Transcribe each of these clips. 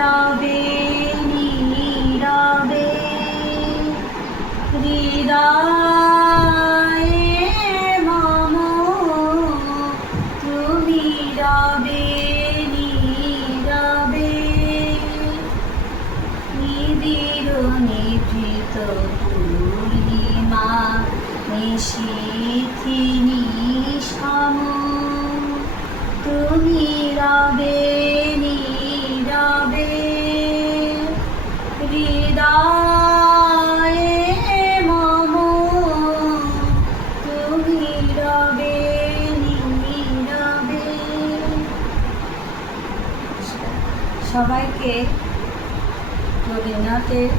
নীরবে নীরবে হৃদয়ে মম তুমি রবে নীরবে নিবিড় নিভৃত পূর্ণিমা নিশীথি নিশম তুমি রবে নীরবে হৃদয়ে মম তুমি রবে নীরবে। সবাইকে রবীন্দ্রনাথের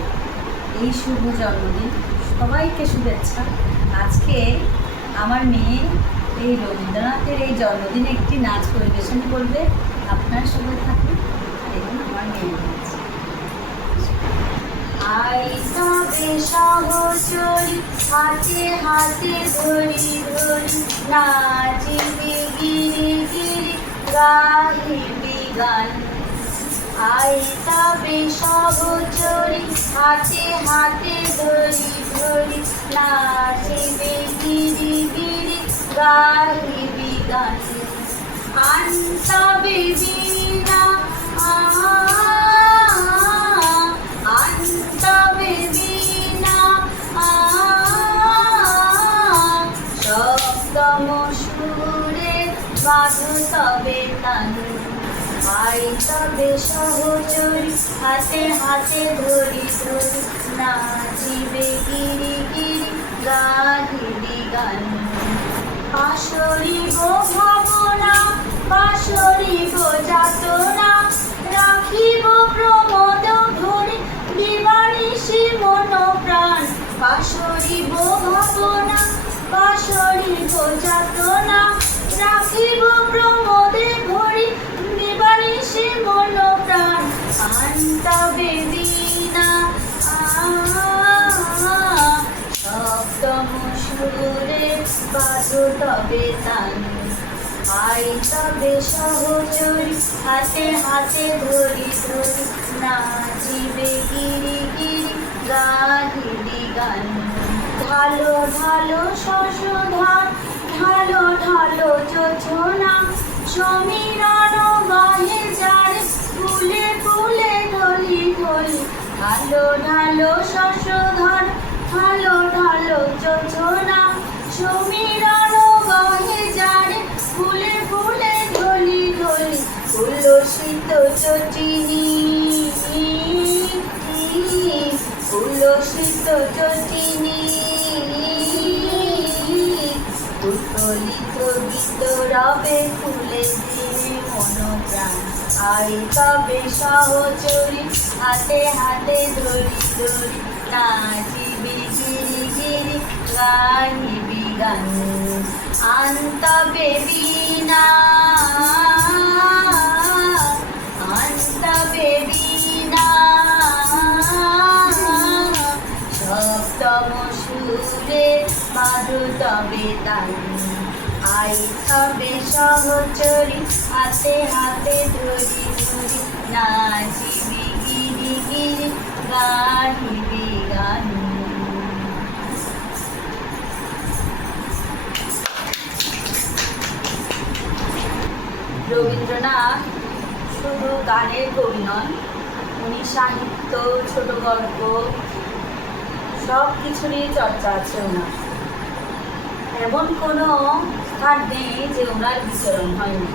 এই শুভ জন্মদিন, সবাইকে শুভেচ্ছা। আজকে আমার মেয়ে এই রবীন্দ্রনাথের এই জন্মদিনে একটি নাচ পরিবেশন করবে। আপনার সবাই থাকুন। দেখুন আমার মেয়ে নাচ। আইসাবে সহচরি হাতে হাতে ধরি ধরি নাচিবে গিরি গিরি গাহিবি গান। আইসাবে সহচরি হাতে হাতে ধরি ধরি নাচিবে গিরি গিরি গাহিবি গান। আনসাবে বীণা আনসাবে বীণা সপ্তম সুরে বাঁধো তবে তান। আইসাবে সহচরি হাতে হাতে ধরি ধরি নাচিবে গিরি গিরি গাহিবি গান। পাশরিব ভাবনা পাশরিব যাতনা রাখিব প্রমোদ ধরে দিবানিশি মন প্রাণ। পাশরিব ভাবনা পাশরিব যাতনা রাখিব প্রমোদে ভরি দিবানিশি মন প্রাণ। আনতাবে বীণা সপ্তম সুরে বাজো তবে তান। আইসাবে সহচরি হাতে হাতে ধরি ধরি নাচিবে গিরি গিরি গাহিবি গান। ঢালো ঢালো শশধার ঢালো ঢালো যোজনা সমীরণ বাহে যারে ফুলে ফুলে ঢলি ঢলি। ঢালো ঢালো শশধার ঢালো ঢালো যোজনা সমীরণ বাহে যারে ফুলে ফুলে ঢলি ঢলি। উল্লসিত চটিনি উল্লসিত চটিনি উত্তোলিত গীত রবে ফুলে দিনে মন প্রাণ। আইসাবে সহচরি হাতে হাতে ধরি ধরি নাচিবে গিরি গিরি গাহিবি গান। আনতাবে বীণা আনতাবে বীণা সপ্তম সুরে বাঁধো তবে তান। আইসাবে সহচরি হাতে হাতে ধরি ধরি নাচিবে গিরি গিরি গাহিবি গান। রবীন্দ্রনাথ শুধু গানের কবি নন, উনি সাহিত্য, ছোট গল্প সব কিছুরই চর্চা আছে ওনার। এমন কোনো স্থান নেই যে ওনার বিচরণ হয়নি,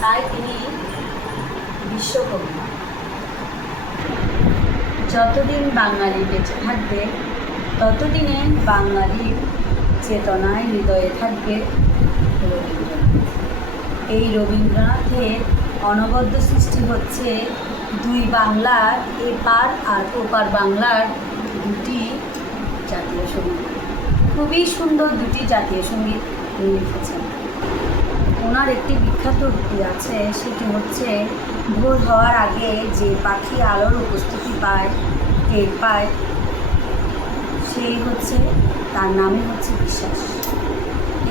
তাই তিনি বিশ্বকবি। যতদিন বাঙালি বেঁচে থাকবে ততদিনে বাঙালির চেতনায় হৃদয়ে থাকবে রবীন্দ্রনাথ। এই রবীন্দ্রনাথের অনবদ্য সৃষ্টি হচ্ছে দুই বাংলার এপার আর ওপার বাংলার দুটি জাতীয় সঙ্গীত। খুবই সুন্দর দুটি জাতীয় সঙ্গীত তিনি লিখেছেন। ওনার একটি বিখ্যাত উক্তি আছে, সেটি হচ্ছে ভোর হওয়ার আগে যে পাখি আলোর উপস্থিতি পায় টের পায় সেই হচ্ছে তার নামই হচ্ছে বিশ্বাস।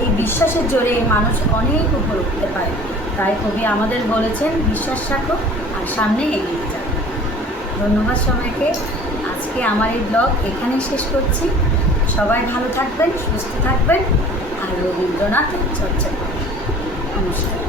এই বিশ্বাসের জোরে মানুষ অনেক উপরে উঠতে পারে। তাই কবি আমাদের বলেছেন বিশ্বাস রাখো আর সামনে এগিয়ে যাও। ধন্যবাদ সবাইকে। আজকে আমার এই ব্লগ এখানেই শেষ করছি। সবাই ভালো থাকবেন, সুস্থ থাকবেন, আর রবীন্দ্রনাথ চর্চা করবেন। নমস্কার।